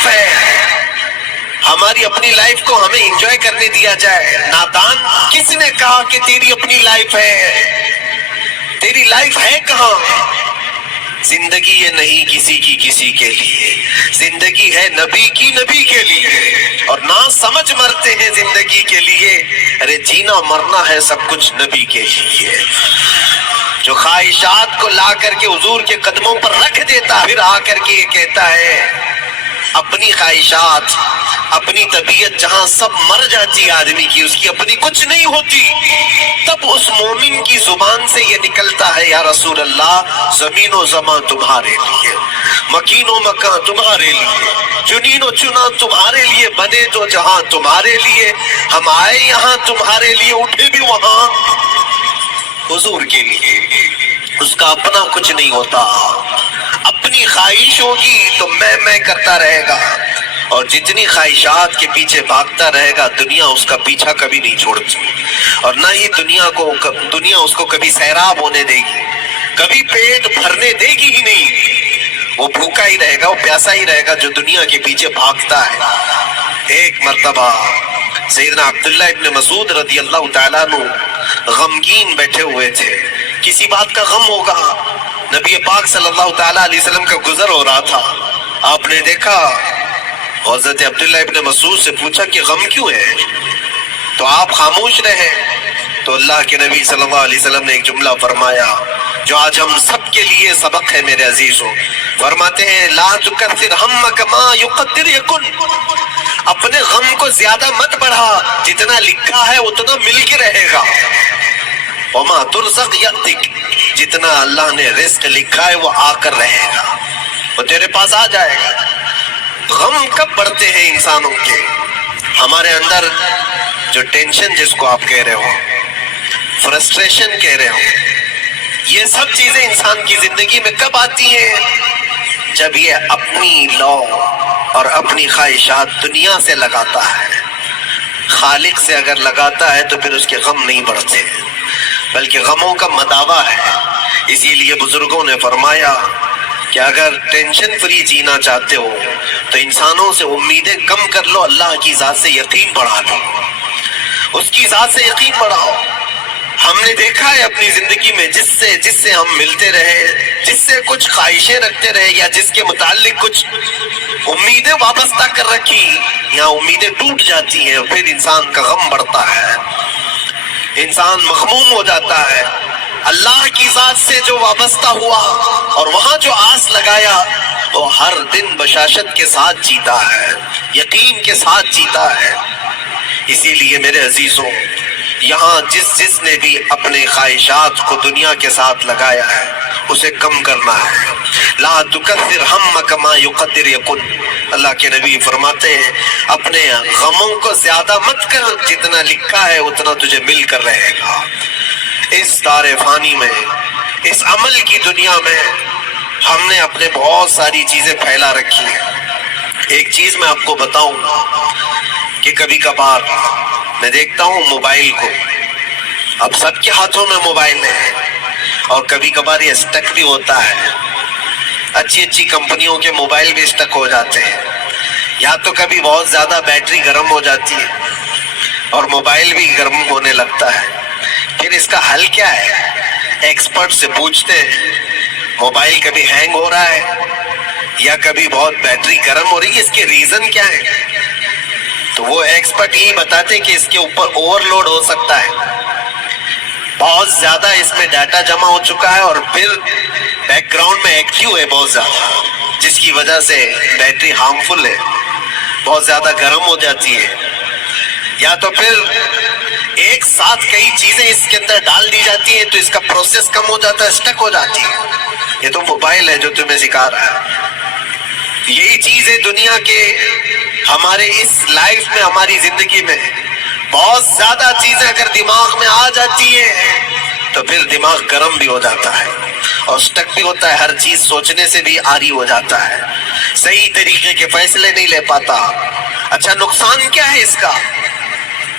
Life ہے، ہماری اپنی لائف کو ہمیں انجوائے کرنے دیا جائے۔ نادان، کس نے کہا کہ تیری اپنی لائف ہے؟ تیری لائف ہے کہاں؟ زندگی یہ نہیں کسی کے لیے، زندگی ہے نبی کی نبی کے لیے، اور نہ سمجھ مرتے ہیں زندگی کے لیے، ارے جینا مرنا ہے سب کچھ نبی کے لیے۔ جو خواہشات کو لا کر کے حضور کے قدموں پر رکھ دیتا، پھر آ کر کے یہ کہتا ہے اپنی خواہشات، اپنی طبیعت جہاں سب مر جاتی آدمی کی، اس کی اپنی کچھ نہیں ہوتی، تب اس مومن کی زبان سے یہ نکلتا ہے یا رسول اللہ زمین و زمان تمہارے لیے، مکین و مکان تمہارے لیے، چنین و چنا تمہارے لیے، بنے تو جہاں تمہارے لیے، ہم آئے یہاں تمہارے لیے، اٹھے بھی وہاں حضور کے لیے۔ اس کا اپنا کچھ نہیں ہوتا، اپنی خواہش ہوگی تو میں کرتا رہے گا، اور جتنی خواہشات کے پیچھے بھاگتا رہے گا دنیا اس کا پیچھا کبھی نہیں چھوڑتی، اور نہ ہی دنیا اس کو کبھی سیراب ہونے دے گی، کبھی پیٹ بھرنے دے گی ہی نہیں، وہ بھوکا ہی رہے گا، وہ پیاسا ہی رہے گا جو دنیا کے پیچھے بھاگتا ہے۔ ایک مرتبہ سیدنا عبداللہ ابن مسعود رضی اللہ تعالیٰ عنہ غمگین بیٹھے ہوئے تھے، کسی بات کا غم ہوگا، نبی پاک صلی اللہ تعالیٰ علیہ وسلم کا گزر ہو رہا تھا، آپ نے دیکھا، حضرت عبداللہ ابن مسعود سے پوچھا کہ غم کیوں ہے؟ تو آپ خاموش رہے، تو اللہ کے نبی صلی اللہ علیہ وسلم نے ایک جملہ فرمایا جو آج ہم سب کے لیے سبق ہے میرے عزیزوں، فرماتے ہیں لا تکثر ہمک ما یقدر یکن، اپنے غم کو زیادہ مت بڑھا، جتنا لکھا ہے اتنا مل کے رہے گا، وما ترزق یأتک، جتنا اللہ نے رزق لکھا ہے وہ آ کر رہے گا، وہ تیرے پاس آ جائے گا۔ غم کب بڑھتے ہیں انسانوں کے؟ ہمارے اندر جو ٹینشن جس کو آپ کہہ رہے ہو، فرسٹریشن کہہ رہے ہو، یہ سب چیزیں انسان کی زندگی میں کب آتی ہیں؟ جب یہ اپنی لو اور اپنی خواہشات دنیا سے لگاتا ہے، خالق سے اگر لگاتا ہے تو پھر اس کے غم نہیں بڑھتے، بلکہ غموں کا مداوع ہے۔ اسی لیے بزرگوں نے فرمایا کہ اگر ٹینشن فری جینا چاہتے ہو تو انسانوں سے امیدیں کم کر لو، اللہ کی ذات سے یقین بڑھا لو، اس کی ذات سے یقین بڑھاؤ۔ ہم نے دیکھا ہے اپنی زندگی میں جس سے ہم ملتے رہے، جس سے کچھ خواہشیں رکھتے رہے، یا جس کے متعلق کچھ امیدیں وابستہ کر رکھی، یا امیدیں ٹوٹ جاتی ہیں، پھر انسان کا غم بڑھتا ہے، انسان مغموم ہو جاتا ہے۔ اللہ کی ذات سے جو وابستہ ہوا اور وہاں جو آس لگایا، وہ ہر دن بشاشت کے ساتھ جیتا ہے، یقین کے ساتھ جیتا ہے۔ اسی لیے میرے عزیزوں، یہاں جس نے بھی اپنے خواہشات کو دنیا کے ساتھ لگایا ہے اسے کم کرنا ہے۔ لا تکثر ہمک ما یقدر یکن، اللہ کے نبی فرماتے ہیں اپنے غموں کو زیادہ مت کر، جتنا لکھا ہے اتنا تجھے مل کر رہے گا۔ اس دار فانی میں، اس عمل کی دنیا میں ہم نے اپنے بہت ساری چیزیں پھیلا رکھی ہیں۔ ایک چیز میں آپ کو بتاؤں کہ کبھی کبھار میں دیکھتا ہوں موبائل کو، اب سب کے ہاتھوں میں موبائل ہے، اور کبھی کبھار یہ اسٹک بھی ہوتا ہے، اچھی کمپنیوں کے موبائل بھی اسٹک ہو جاتے ہیں، یا تو کبھی بہت زیادہ بیٹری گرم ہو جاتی ہے اور موبائل بھی گرم ہونے لگتا ہے۔ پھر اس کا حل کیا ہے؟ ایکسپرٹ سے پوچھتے ہیں موبائل کبھی ہینگ ہو رہا ہے یا کبھی بہت بیٹری گرم ہو رہی ہے، اس کے ریزن کیا ہے؟ تو وہ ایکسپرٹ یہی بتاتے کہ اس کے اوپر اوور لوڈ ہو سکتا ہے، بہت زیادہ اس میں ڈیٹا جمع ہو چکا ہے اور پھر بیک گراؤنڈ میں ایکٹیو ہے بہت زیادہ، جس کی وجہ سے بیٹری ہارمفل ہے، بہت زیادہ گرم ہو جاتی ہے، یا تو پھر ایک ساتھ کئی چیزیں اس کے اندر ڈال دی جاتی ہیں تو اس کا پروسیس کم ہو جاتا ہے، اسٹک ہو جاتی ہے۔ یہ تو موبائل ہے جو تمہیں سکھا رہا ہے۔ یہی چیز ہے دنیا کے، ہمارے اس لائف میں، ہماری زندگی میں بہت زیادہ چیزیں اگر دماغ میں آ جاتی ہیں تو پھر دماغ گرم بھی ہو جاتا ہے اور اسٹک بھی ہوتا ہے، ہر چیز سوچنے سے بھی عاری ہو جاتا ہے، صحیح طریقے کے فیصلے نہیں لے پاتا۔ اچھا نقصان کیا ہے اس کا؟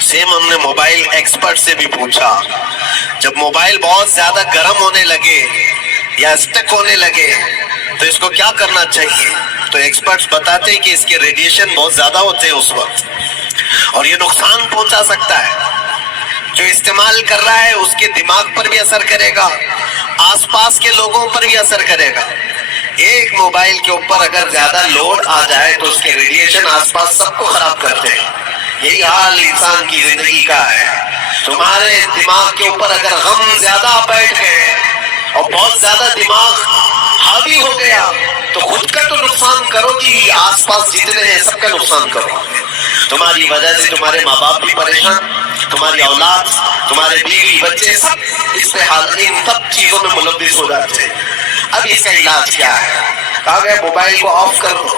سیم ہم نے موبائل ایکسپرٹ سے بھی پوچھا، جب موبائل بہت زیادہ گرم ہونے لگے یا اسٹک ہونے لگے تو اس کو کیا کرنا چاہیے؟ تو ایکسپرٹس بتاتے ہیں کہ اس کے ریڈیشن بہت زیادہ ہوتے ہیں اس وقت، اور یہ نقصان پہنچا سکتا ہے. جو استعمال کر رہا ہے اس کے دماغ پر بھی اثر کرے گا، آس پاس کے لوگوں پر بھی اثر کرے گا. ایک موبائل کے اوپر اگر زیادہ لوڈ آ جائے تو اس کے ریڈیشن آس پاس سب کو خراب کرتے ہیں. یہی حال انسان کی زندگی کا ہے. تمہارے دماغ کے اوپر اگر غم زیادہ بیٹھ گئے اور بہت زیادہ دماغ حاوی ہو گیا تو خود کا تو نقصان کرو گی، آس پاس جتنے ہیں سب کا نقصان کرو. تمہاری وجہ سے تمہارے ماں باپ بھی پریشان، تمہاری اولاد، تمہارے بیوی بچے سب اس پہ ان سب چیزوں میں ملوث ہو جاتے ہیں. اب اس کا علاج کیا ہے؟ کہا گیا موبائل کو آف کر دو،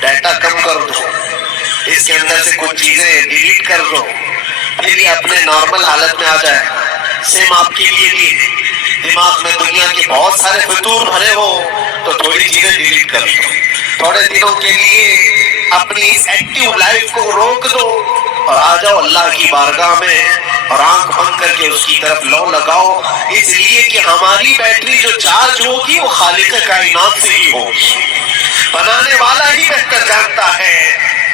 ڈیٹا کم کر دو، اس کے اندر سے کچھ چیزیں ڈیلیٹ کر دو، پھر یہ اپنے نارمل حالت میں آ جائے. سیم آپ کے لیے بھی دماغ میں دنیا کے بہت سارے فطور بھرے ہو تو تھوڑی چیزیں ڈیلیٹ کر دو. تھوڑے دنوں کے لیے اپنی اس ایکٹیو لائف کو روک دو اور آ جاؤ اللہ کی بارگاہ میں اور آنکھ بند کر کے اس کی طرف لو لگاؤ، اس لیے کہ ہماری بیٹری جو چارج ہوگی وہ خالق کائنات سے ہی ہوگی. بنانے والا ہی بہتر جانتا ہے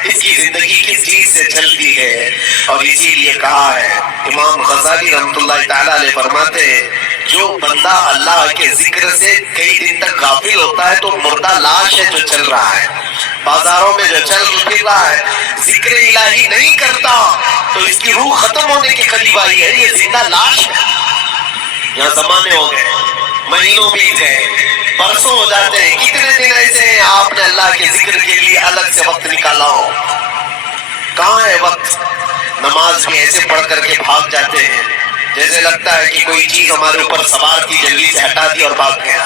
اس کی زندگی کس چیز سے چلتی ہے. اور اسی لیے کہا ہے امام غزالی رحمۃ اللہ تعالی علیہ فرماتے ہیں جو بندہ اللہ کے ذکر سے کئی دن تک غافل ہوتا ہے تو مردہ لاش ہے جو چل رہا ہے. بازاروں میں جو چل پھر رہا ہے ذکر الہی نہیں کرتا تو اس کی روح ختم ہونے کے قریب آئی ہے، یہ زندہ لاش ہے. یہاں زمانے ہو گئے، مہینوں بیت گئے، برسوں ہو جاتے ہیں، کتنے دن ایسے ہیں آپ نے اللہ کے ذکر کے لیے الگ سے وقت نکالا ہو؟ کہاں ہے وقت؟ نماز بھی ایسے پڑھ کر کے بھاگ جاتے ہیں جیسے لگتا ہے کہ کوئی چیز ہمارے اوپر سوار تھی جلدی سے ہٹا دی اور بھاگ گیا.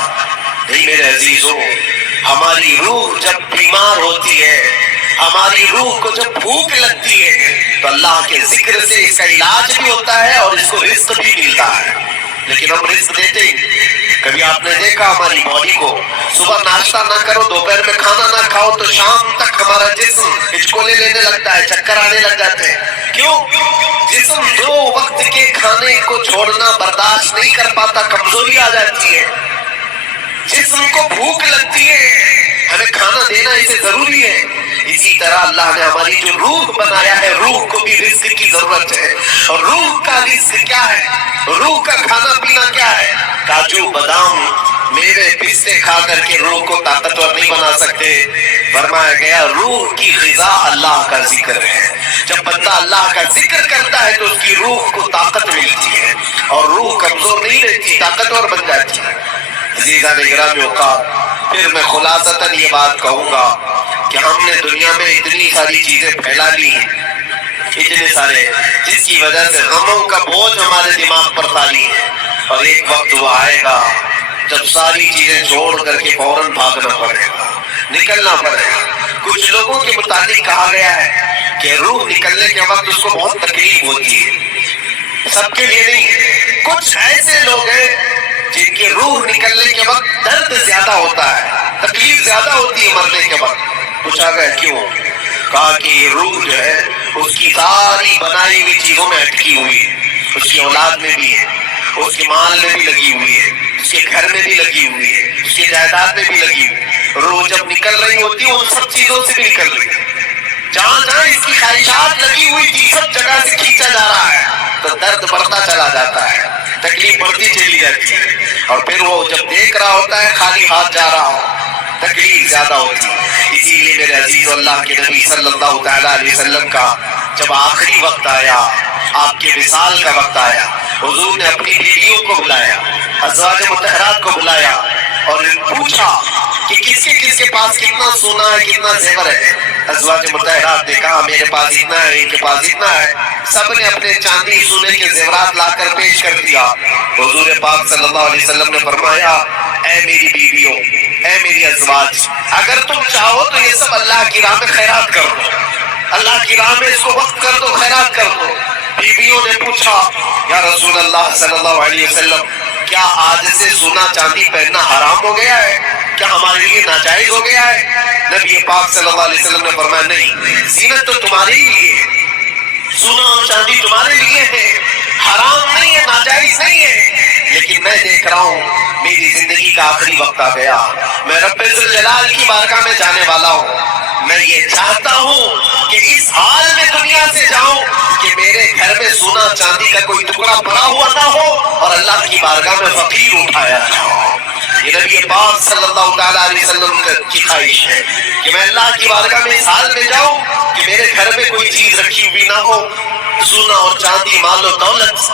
نہیں میرے عزیزوں، ہماری روح جب بیمار ہوتی ہے، ہماری روح کو جب بھوک لگتی ہے تو اللہ کے ذکر سے اس کا علاج بھی ہوتا ہے اور اس کو رزق بھی ملتا ہے. لیکن ہم رزق دیتے ہی. کبھی آپ نے دیکھا ہماری باڈی کو صبح ناشتہ نہ کرو، دوپہر میں کھانا نہ کھاؤ تو شام تک ہمارا جسم ہچکولے لینے لگتا ہے، چکر آنے لگ جاتے ہیں. کیوں؟ جسم 2 وقت کے کھانے کو چھوڑنا برداشت نہیں کر پاتا، کمزوری آ جاتی ہے. جسم کو بھوک لگتی ہے، ہمیں کھانا دینا اسے ضروری ہے. اسی طرح اللہ نے ہماری جو روح بنایا ہے، روح کو بھی رزق کی ضرورت ہے. اور روح کا رزق کیا ہے؟ روح کا کھانا پینا کیا ہے؟ کاجو بادام میوے پستے کھا کر کے روح کو طاقتور نہیں بنا سکتے. فرمایا گیا روح کی غذا اللہ کا ذکر ہے. جب بندہ اللہ کا ذکر کرتا ہے تو اس کی روح کو طاقت ملتی ہے اور روح کمزور نہیں رہتی، طاقتور بن جاتی ہے. عزیزان گرامی اوقات، پھر میں خلاصتاً یہ بات کہوں گا کہ ہم نے دنیا میں اتنی ساری چیزیں پھیلا لی ہیں، اتنے سارے، جس کی وجہ سے غموں کا بوجھ ہمارے دماغ پر تاری ہے. اور ایک وقت وہ آئے گا جب ساری چیزیں چھوڑ کر کے فوراً بھاگنا پڑے گا، نکلنا پڑے گا. کچھ لوگوں کے متعلق کہا گیا ہے کہ روح نکلنے کے وقت اس کو بہت تکلیف ہوتی ہے. سب کے لیے نہیں، کچھ ایسے لوگ ہیں جن کی روح نکلنے کے وقت درد زیادہ ہوتا ہے، تکلیف زیادہ ہوتی ہے مرنے کے وقت. پوچھا گیا کیوں؟ کہا کہ یہ روح جو ہے اس کی ساری بنائی ہوئی چیزوں میں اٹکی ہوئی ہے، اس کی اولاد میں بھی ہے، اس کے مال میں بھی لگی ہوئی ہے، اس کے گھر میں بھی لگی ہوئی ہے، اس کی جائیداد میں بھی لگی ہوئی ہے. روح جب نکل رہی ہوتی ہے ان سب چیزوں سے بھی نکل رہی ہے. جہاں جہاں اس کی خواہشات لگی ہوئی تھی سب جگہ سے کھینچا جا رہا ہے تو درد بڑھتا چلا جاتا ہے، تکلیف بڑھتی چلی جاتی ہے. اور پھر وہ جب دیکھ رہا ہوتا ہے خالی ہاتھ جا رہا ہو، تکلیف زیادہ ہوتی ہے. اسی لیے میرے عزیز اللہ کے نبی صلی اللہ تعالیٰ علیہ وسلم کا جب آخری وقت آیا، آپ کے وصال کا وقت آیا، حضور نے اپنی بیویوں کو بلایا، ازواج مطہرات کو بلایا اور پوچھا کہ کس کے پاس کتنا سونا ہے، کتنا زیور ہے. ازواج مطہرات نے کہا میرے پاس اتنا ہے، ان کے پاس اتنا ہے. سب نے اپنے چاندی سونے کے زیورات لا کر پیش کر دیا. حضور پاک صلی اللہ علیہ وسلم نے فرمایا اے میری بیویوں، اے میری ازواج، اگر تم چاہو تو یہ سب اللہ کی راہ میں خیرات کر دو، اللہ کی راہ میں اس کو وقف کر دو، خیرات کر دو. بیویوں نے پوچھا یا رسول اللہ صلی اللہ علیہ وسلم کیا آج سے سونا چاندی پہننا حرام ہو گیا ہے؟ کیا ہمارے لیے ناجائز ہو گیا ہے؟ نبی پاک صلی اللہ علیہ وسلم نے فرمایا نہیں، زینت تو تمہارے ہی لیے ہے، سونا اور چاندی تمہارے لیے ہے، حرام نہیں ہے، ناجائز نہیں ہے، لیکن میں دیکھ رہا ہوں میری زندگی کا آخری وقت آ گیا، میں رب ذوالجلال کی بارگاہ میں جانے والا ہوں، میں یہ چاہتا ہوں کہ اس حال میں دنیا سے جاؤں کہ میرے گھر میں سونا چاندی کا کوئی ٹکڑا پڑا ہوا نہ ہو اور اللہ کی بارگاہ میں فقیر اٹھایا نہ ہو۔ یہ نبی پاک صلی اللہ تعالیٰ علیہ وسلم کی خواہش ہے کہ میں اللہ کی بارگاہ میں اس حال میں جاؤں کہ میرے گھر میں کوئی چیز رکھی ہوئی نہ ہو، سونا اور چاندی، مال و دولت،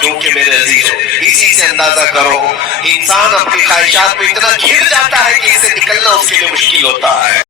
کیونکہ میرے عزیز اسی سے اندازہ کرو انسان اپنی خواہشات میں اتنا گھر جاتا ہے کہ اسے نکلنا اس کے لیے مشکل ہوتا ہے۔